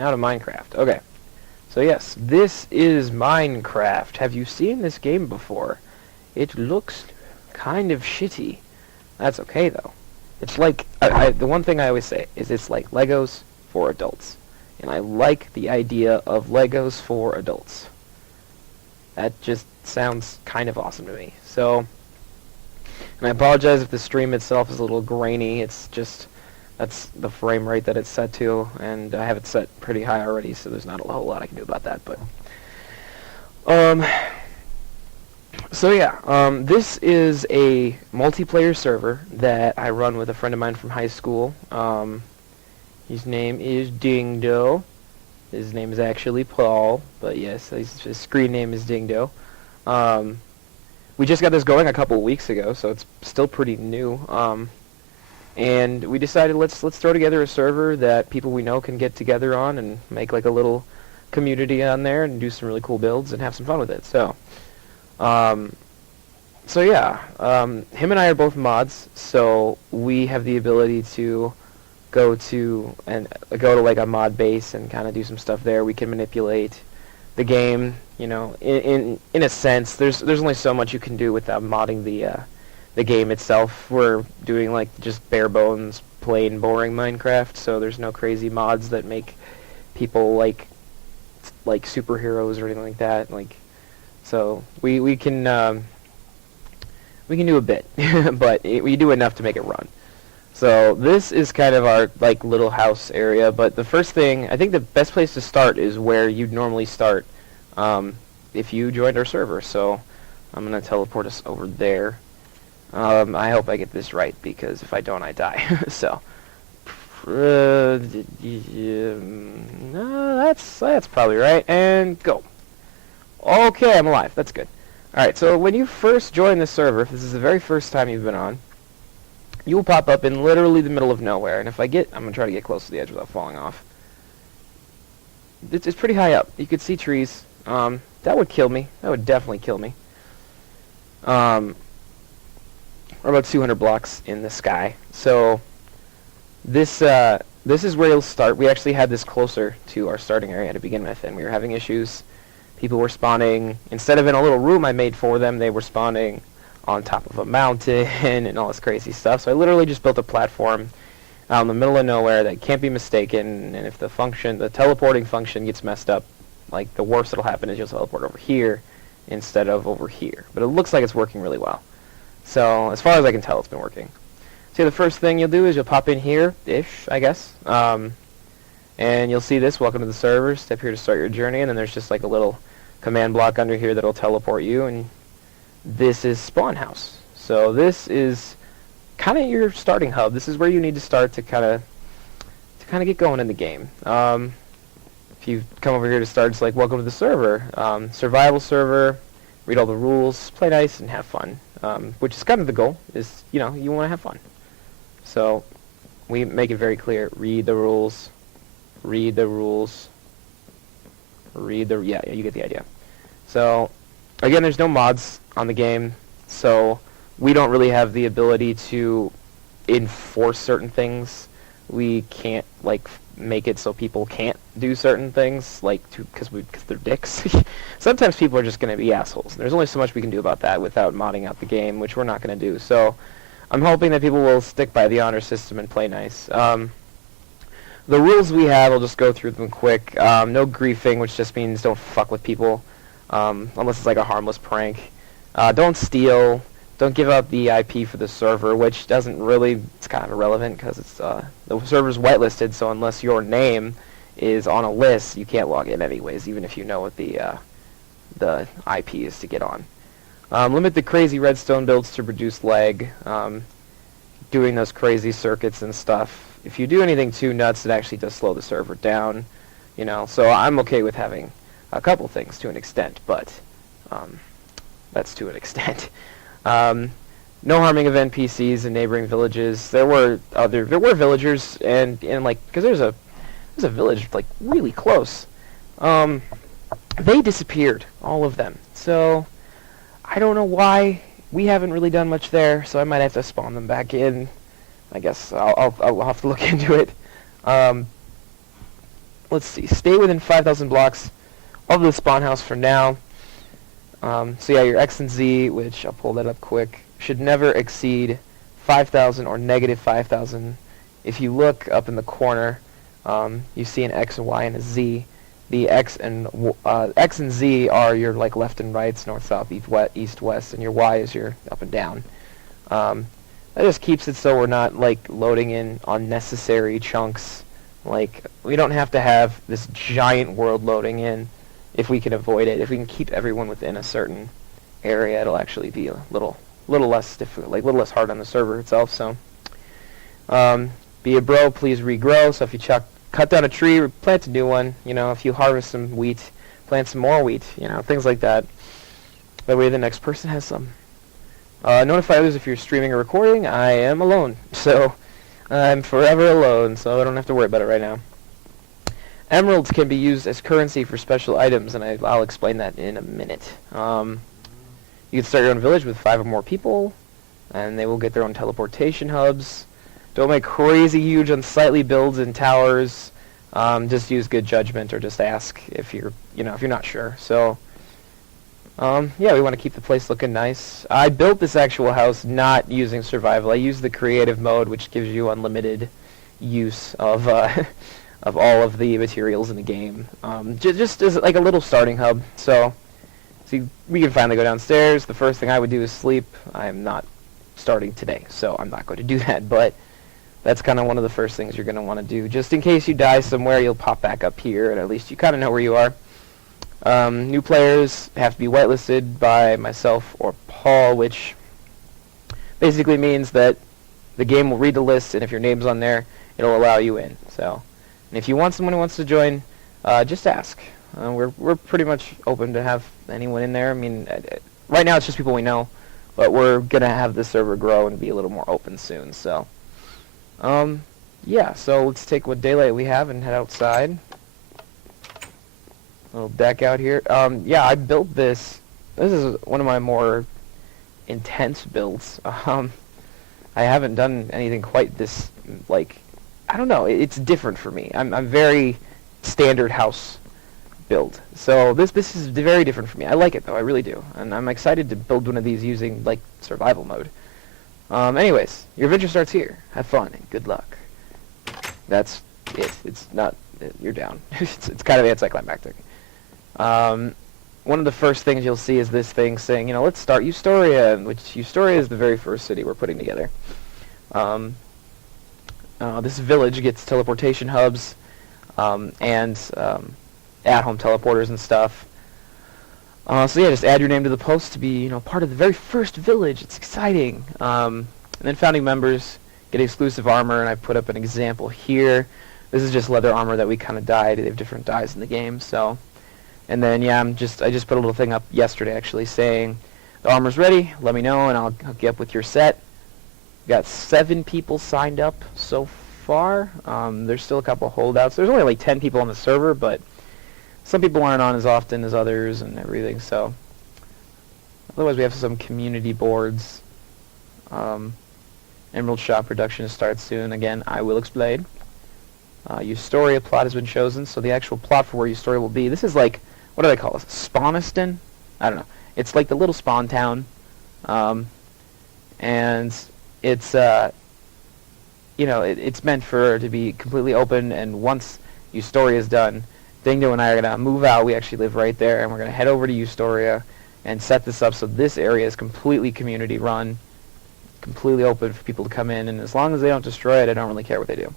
Now to Minecraft. Okay. So yes, this is Minecraft. Have you seen this game before? It looks kind of shitty. That's okay though. It's like the one thing I always say is it's like Legos for adults. And I like the idea of Legos for adults. That just sounds kind of awesome to me. So, and I apologize if the stream itself is a little grainy. It's just that's the frame rate that it's set to, and I have it set pretty high already, so there's not a whole lot I can do about that. But so yeah, this is a multiplayer server that I run with a friend of mine from high school. His name is Dingdo. His name is actually Paul, but yes, his screen name is Dingdo. We just got this going a couple of weeks ago, so it's still pretty new. And we decided let's throw together a server that people we know can get together on and make like a little community on there and do some really cool builds and have some fun with it. So, yeah, him and I are both mods, so we have the ability to go to like a mod base and kind of do some stuff there. We can manipulate the game, you know, in a sense. There's only so much you can do without modding the game itself. We're doing like just bare bones, plain boring Minecraft, so there's no crazy mods that make people like superheroes or anything like that. Like, so we can do a bit, but we do enough to make it run. So this is kind of our like little house area, but the first thing, I think the best place to start is where you'd normally start if you joined our server. So I'm going to teleport us over there. I hope I get this right, because if I don't, I die. So that's probably right, and go. Okay, I'm alive. That's good. Alright, so when you first join the server, if this is the very first time you've been on, you will pop up in literally the middle of nowhere. And if I'm going to try to get close to the edge without falling off. It's pretty high up. You could see trees. That would kill me. That would definitely kill me. We're about 200 blocks in the sky. So this is where you'll start. We actually had this closer to our starting area to begin with, and we were having issues. People were spawning, instead of in a little room I made for them, they were spawning on top of a mountain and all this crazy stuff. So I literally just built a platform out in the middle of nowhere that can't be mistaken, and if the teleporting function gets messed up, like the worst that'll happen is you'll teleport over here instead of over here. But it looks like it's working really well. So as far as I can tell, it's been working. So the first thing you'll do is you'll pop in here-ish, I guess, and you'll see this, welcome to the server, step here to start your journey, and then there's just like a little command block under here that'll teleport you, and this is spawn house. So this is kind of your starting hub. This is where you need to start to kind of get going in the game. If you come over here to start, it's like welcome to the server, survival server. Read all the rules, play nice, and have fun. Which is kind of the goal. Is you want to have fun. So we make it very clear. Read the rules. Read the rules. Yeah, you get the idea. So again, there's no mods on the game, so we don't really have the ability to enforce certain things. We can't like make it so people can't do certain things, like because they're dicks. Sometimes people are just going to be assholes. There's only so much we can do about that without modding out the game, which we're not going to do. So I'm hoping that people will stick by the honor system and play nice. The rules we have, I'll just go through them quick. No griefing, which just means don't fuck with people, unless it's like a harmless prank. Don't steal. Don't give out the IP for the server, which doesn't really, it's kind of irrelevant because it's the server's whitelisted, so unless your name is on a list, you can't log in anyways, even if you know what the IP is to get on. Limit the crazy redstone builds to reduce lag, doing those crazy circuits and stuff. If you do anything too nuts, it actually does slow the server down, so I'm okay with having a couple things to an extent, but that's to an extent. No harming of NPCs in neighboring villages. There were villagers, and like, because there's a village like really close. They disappeared, all of them. So I don't know why. We haven't really done much there, so I might have to spawn them back in. I guess I'll have to look into it. let's see, stay within 5,000 blocks of the spawn house for now. So yeah, your X and Z, which I'll pull that up quick, should never exceed 5,000 or negative 5,000. If you look up in the corner, you see an X, and Y, and a Z. The X and Z are your like left and rights, north, south, east, west, and your Y is your up and down. That just keeps it so we're not like loading in unnecessary chunks. Like, we don't have to have this giant world loading in if we can avoid it. If we can keep everyone within a certain area, it'll actually be a little less difficult, like a little less hard on the server itself. So, be a bro, please regrow. So if you cut down a tree, plant a new one. You know, if you harvest some wheat, plant some more wheat. You know, things like that. That way the next person has some. Notify others if you're streaming or recording. I am alone, so I'm forever alone, so I don't have to worry about it right now. Emeralds can be used as currency for special items, and I'll explain that in a minute. You can start your own village with 5 or more people, and they will get their own teleportation hubs. Don't make crazy, huge, unsightly builds and towers. Just use good judgment, or just ask if you're not sure. So, yeah, we want to keep the place looking nice. I built this actual house not using survival. I used the creative mode, which gives you unlimited use of of all of the materials in the game. Just as like a little starting hub. So, see, we can finally go downstairs. The first thing I would do is sleep. I am not starting today, so I'm not going to do that. But that's kind of one of the first things you're going to want to do. Just in case you die somewhere, you'll pop back up here, and at least you kind of know where you are. New players have to be whitelisted by myself or Paul, which basically means that the game will read the list, and if your name's on there, it'll allow you in. So, and if you want someone who wants to join, just ask. We're pretty much open to have anyone in there. I mean, right now it's just people we know, but we're gonna have the server grow and be a little more open soon. So, yeah. So let's take what daylight we have and head outside. Little deck out here. Yeah, I built this. This is one of my more intense builds. I haven't done anything quite this, like, I don't know. It's different for me. I'm very standard house build. So this is very different for me. I like it though. I really do, and I'm excited to build one of these using like survival mode. Anyways, your adventure starts here. Have fun and good luck. That's it. It's not. You're down. It's kind of anticlimactic. One of the first things you'll see is this thing saying, you know, let's start Eustoria, which Eustoria is the very first city we're putting together. This village gets teleportation hubs and at-home teleporters and stuff. So yeah, just add your name to the post to be, part of the very first village. It's exciting. And then founding members get exclusive armor, and I put up an example here. This is just leather armor that we kind of dyed. They have different dyes in the game, so. And then, yeah, I just put a little thing up yesterday, actually, saying, the armor's ready, let me know, and I'll hook you up with your set. Got 7 people signed up so far. There's still a couple holdouts. There's only like 10 people on the server, but some people aren't on as often as others and everything, so. Otherwise, we have some community boards. Emerald Shop production starts soon. Again, I will explain. Eustoria plot has been chosen, so the actual plot for where Eustoria will be. This is like, what do they call this? Spawniston? I don't know. It's like the little spawn town, and it's it's meant to be completely open. And once Eustoria is done, Dingo and I are gonna move out. We actually live right there, and we're gonna head over to Eustoria and set this up so this area is completely community run, completely open for people to come in. And as long as they don't destroy it, I don't really care what they do.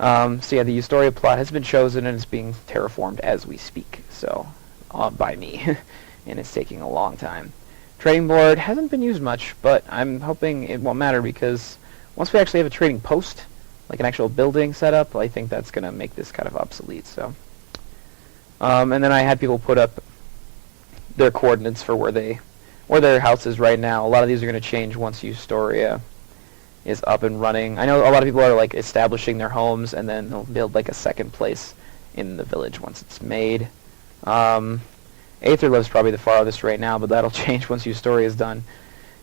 So yeah, the Eustoria plot has been chosen, and it's being terraformed as we speak, so by me, and it's taking a long time. Trading board hasn't been used much, but I'm hoping it won't matter, because once we actually have a trading post, like an actual building set up, I think that's going to make this kind of obsolete. So, and then I had people put up their coordinates for where their house is right now. A lot of these are going to change once Eustoria is up and running. I know a lot of people are like establishing their homes, and then they'll build like a second place in the village once it's made. Aether lives probably the farthest right now, but that'll change once Eustoria is done,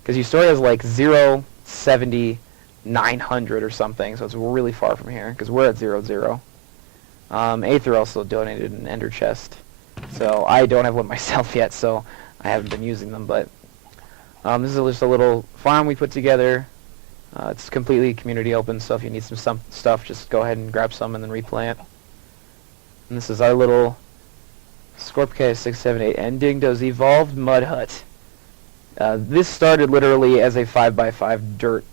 because Eustoria is like 070 900 or something, so it's really far from here, because we're at 00. Aether also donated an ender chest. So I don't have one myself yet, so I haven't been using them, but this is just a little farm we put together. It's completely community open, so if you need some stuff, just go ahead and grab some and then replant. And this is our little Scorpcast 678 Endingdo's Evolved Mud Hut. This started literally as a 5x5 dirt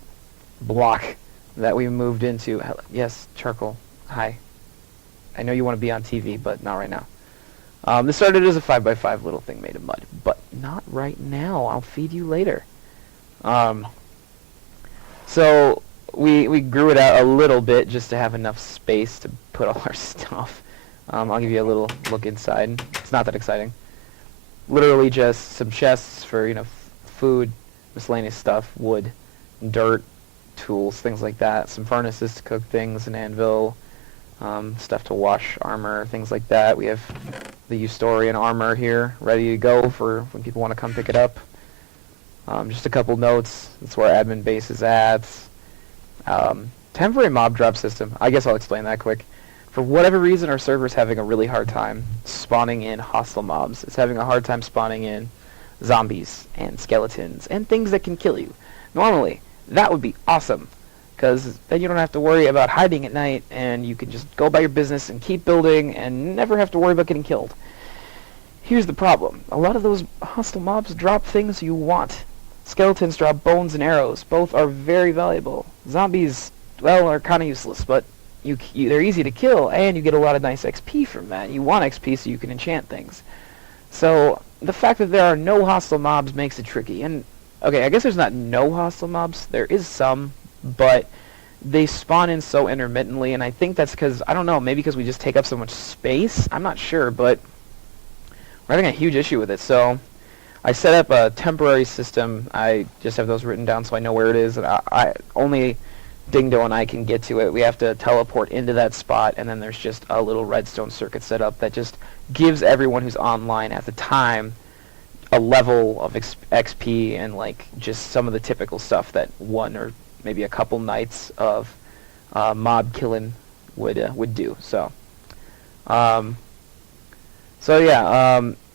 block that we moved into. Yes, Charcoal. Hi. I know you want to be on TV, but not right now. This started as a 5x5 little thing made of mud, but not right now. I'll feed you later. So we grew it out a little bit just to have enough space to put all our stuff. I'll give you a little look inside. It's not that exciting. Literally just some chests for, food, miscellaneous stuff, wood, dirt, tools, things like that. Some furnaces to cook things, an anvil, stuff to wash armor, things like that. We have the Ustorian armor here ready to go for when people want to come pick it up. Just a couple notes. That's where admin base is at. Temporary mob drop system. I guess I'll explain that quick. For whatever reason, our server's having a really hard time spawning in hostile mobs. It's having a hard time spawning in zombies and skeletons and things that can kill you. Normally, that would be awesome, because then you don't have to worry about hiding at night, and you can just go about your business and keep building and never have to worry about getting killed. Here's the problem. A lot of those hostile mobs drop things you want. Skeletons drop bones and arrows. Both are very valuable. Zombies, well, are kind of useless, but they're easy to kill, and you get a lot of nice XP from that. You want XP so you can enchant things. So the fact that there are no hostile mobs makes it tricky. And okay, I guess there's not no hostile mobs. There is some, but they spawn in so intermittently, and I think that's because, I don't know, maybe because we just take up so much space? I'm not sure, but we're having a huge issue with it. So I set up a temporary system. I just have those written down so I know where it is, and I only Dingdo and I can get to it. We have to teleport into that spot, and then there's just a little redstone circuit set up that just gives everyone who's online at the time a level of XP and just some of the typical stuff that one or maybe a couple nights of mob killing would do. So,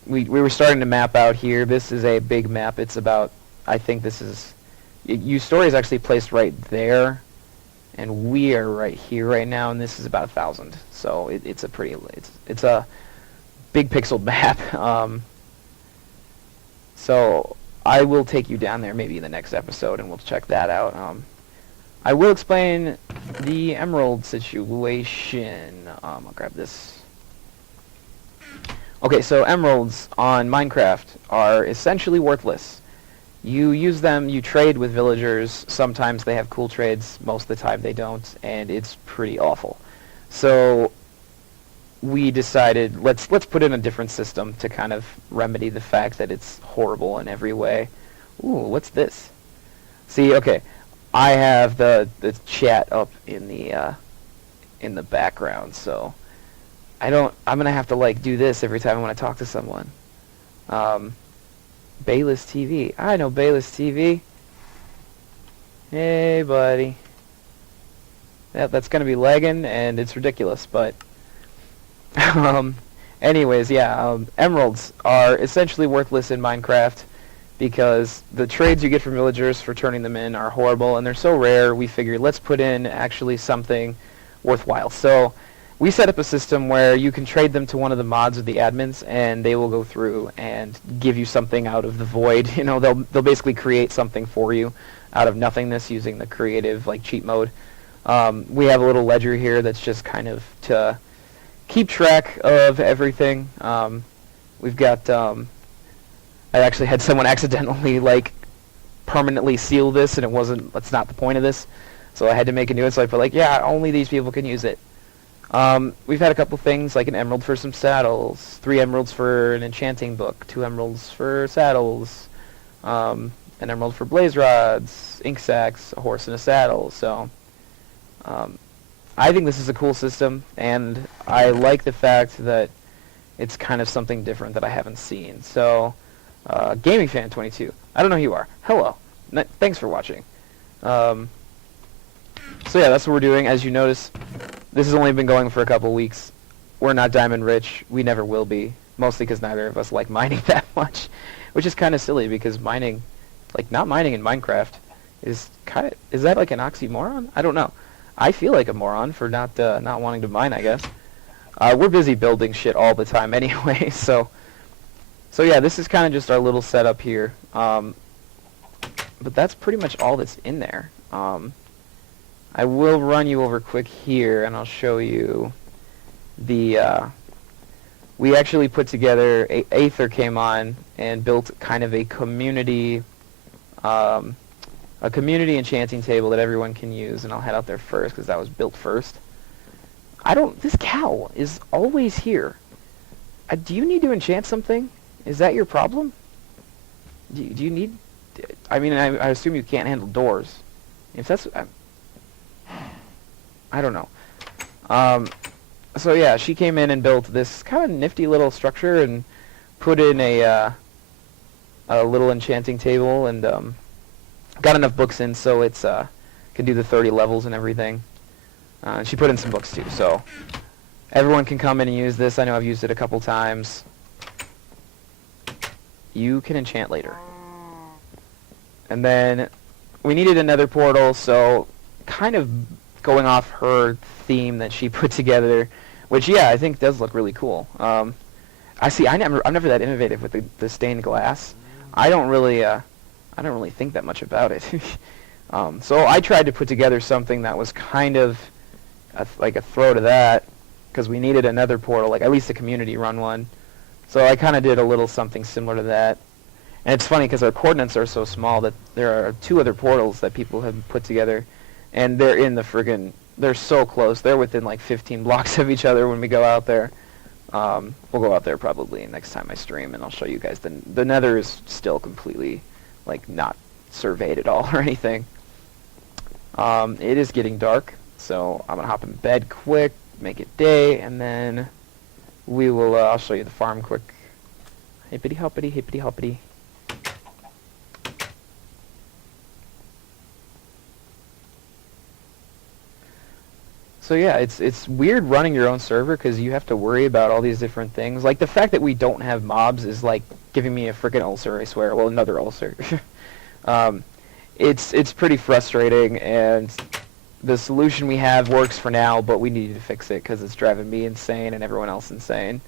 we were starting to map out here. This is a big map. It's about, I think this is, Story is actually placed right there, and we are right here right now, and this is about 1,000. So it's a pretty, it's a big pixeled map. So I will take you down there maybe in the next episode, and we'll check that out. I will explain the emerald situation. I'll grab this. Okay, so emeralds on Minecraft are essentially worthless. You use them, you trade with villagers. Sometimes they have cool trades, most of the time they don't, and it's pretty awful. So we decided, let's put in a different system to kind of remedy the fact that it's horrible in every way. Ooh, what's this? See, okay, I have the chat up in the background, so I'm gonna have to do this every time I want to talk to someone. Bayless TV. I know Bayless TV. Hey, buddy. That's gonna be lagging, and it's ridiculous, but anyways, yeah, emeralds are essentially worthless in Minecraft because the trades you get from villagers for turning them in are horrible, and they're so rare, we figured let's put in actually something worthwhile. So we set up a system where you can trade them to one of the mods or the admins, and they will go through and give you something out of the void. They'll basically create something for you out of nothingness using the creative cheat mode. We have a little ledger here that's just kind of to keep track of everything. We've got I actually had someone accidentally permanently seal this, and that's not the point of this, so I had to make a new one. So I put yeah, only these people can use it. We've had a couple things like an emerald for some saddles, 3 emeralds for an enchanting book, 2 emeralds for saddles, an emerald for blaze rods, ink sacks, a horse and a saddle. So I think this is a cool system, and I like the fact that it's kind of something different that I haven't seen. So Gaming Fan 22, I don't know who you are. Hello. Thanks for watching. So yeah, that's what we're doing. As you notice, this has only been going for a couple weeks. we're not diamond rich. We never will be. Mostly because neither of us like mining that much, which is kind of silly because mining, like not mining in Minecraft, is that like an oxymoron? I don't know. I feel like a moron for not wanting to mine, I guess. We're busy building shit all the time anyway, so yeah, this is kind of just our little setup here. But that's pretty much all that's in there. I will run you over quick here, and I'll show you the. We actually put together. Aether came on and built kind of a community enchanting table that everyone can use, and I'll head out there first because that was built first. This cow is always here. Do you need to enchant something? Is that your problem? Do you need... I mean, I assume you can't handle doors. If that's... I don't know. So yeah, she came in and built this kind of nifty little structure and put in a little enchanting table and got enough books in so it's can do the 30 levels and everything. And she put in some books too, so everyone can come in and use this. I know I've used it a couple times. You can enchant later. And then we needed another portal, so kind of going off her theme that she put together, which yeah, I think does look really cool. I'm never that innovative with the stained glass. I don't really think that much about it. So I tried to put together something that was kind of like a throw to that, because we needed another portal, like at least a community run one. So I kind of did a little something similar to that. And it's funny because our coordinates are so small that there are 2 other portals that people have put together, and they're in the friggin', they're so close. They're within like 15 blocks of each other when we go out there. We'll go out there probably next time I stream, and I'll show you guys. The nether is still completely like not surveyed at all or anything. It is getting dark, so I'm gonna hop in bed quick, make it day, and then we will. I'll show you the farm quick. Hippity hoppity, hippity hoppity. So yeah, it's weird running your own server because you have to worry about all these different things. Like the fact that we don't have mobs is like giving me a freaking ulcer, I swear. Well, another ulcer. It's pretty frustrating, and the solution we have works for now, but we need to fix it because it's driving me insane and everyone else insane.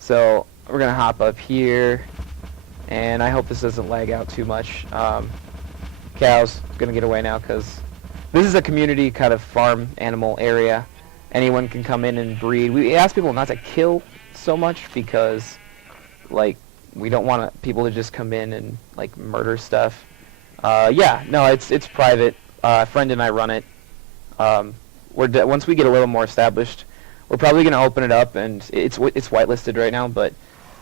So we're gonna hop up here, and I hope this doesn't lag out too much. Cow's gonna get away now because this is a community kind of farm animal area. Anyone can come in and breed. We ask people not to kill so much because, like, we don't want people to just come in and like murder stuff. Yeah, no, it's private. A friend and I run it. Once we get a little more established, we're probably gonna open it up, and it's whitelisted right now, but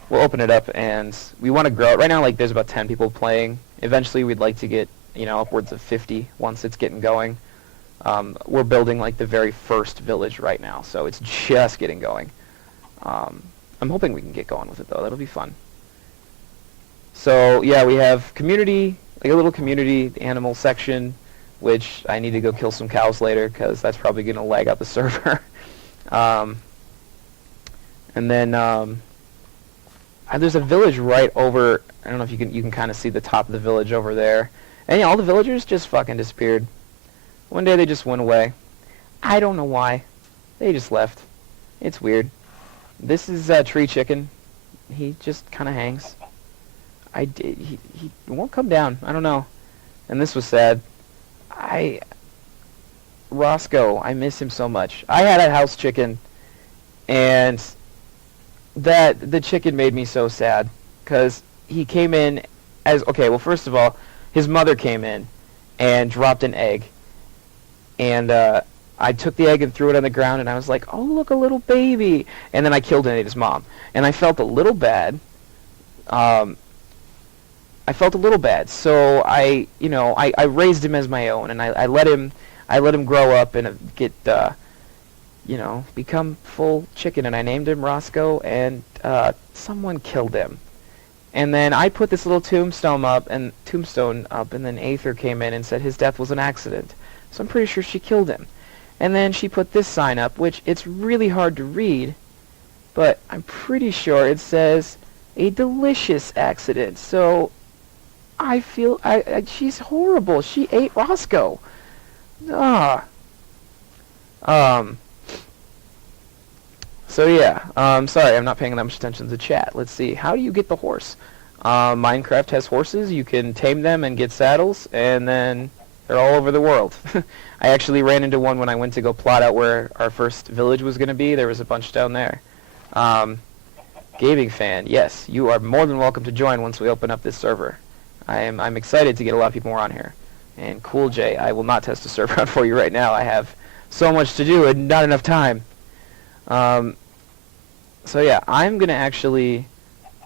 we'll open it up, and we want to grow it. Right now, like, there's about 10 people playing. Eventually, we'd like to get, you know, upwards of 50 once it's getting going. We're building like the very first village right now, so it's just getting going. I'm hoping we can get going with it though. That'll be fun. So yeah, we have community, like a little community animal section, which I need to go kill some cows later because that's probably going to lag out the server. And then there's a village right over. I don't know if you can kind of see the top of the village over there. And yeah, all the villagers just fucking disappeared. One day they just went away. I don't know why. They just left. It's weird. This is Tree Chicken. He just kind of hangs. He won't come down. I don't know. And this was sad. Roscoe, I miss him so much. I had a house chicken, and the chicken made me so sad because he came in as, okay, well, first of all, his mother came in and dropped an egg, and I took the egg and threw it on the ground, and I was like, oh, look, a little baby, and then I killed and ate his mom, and I felt a little bad. So I raised him as my own, and I let him grow up and get, become full chicken, and I named him Roscoe, and someone killed him. And then I put this little tombstone up, and then Aether came in and said his death was an accident. So I'm pretty sure she killed him. And then she put this sign up, which it's really hard to read, but I'm pretty sure it says a delicious accident. So I feel she's horrible. She ate Roscoe. Ah. So yeah, sorry, I'm not paying that much attention to the chat. Let's see. How do you get the horse? Minecraft has horses. You can tame them and get saddles, and then they're all over the world. I actually ran into one when I went to go plot out where our first village was going to be. There was a bunch down there. Gaming fan, yes, you are more than welcome to join once we open up this server. I'm excited to get a lot of people more on here. And Cool J, I will not test a server out for you right now. I have so much to do and not enough time. So yeah, I'm gonna actually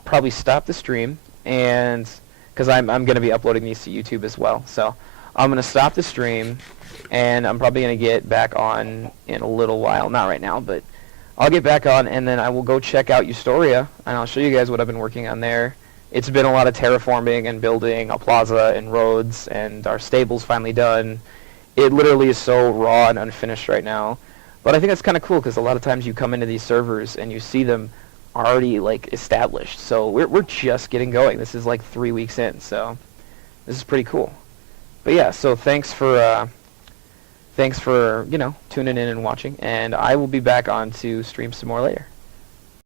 probably stop the stream, and because I'm gonna be uploading these to YouTube as well. So I'm gonna stop the stream, and I'm probably gonna get back on in a little while. Not right now, but I'll get back on, and then I will go check out Ustoria, and I'll show you guys what I've been working on there. It's been a lot of terraforming and building a plaza and roads, and our stable's finally done. It literally is so raw and unfinished right now. But I think that's kind of cool because a lot of times you come into these servers and you see them already like established. So we're just getting going. This is like 3 weeks in, so this is pretty cool. But yeah, so thanks for tuning in and watching, and I will be back on to stream some more later.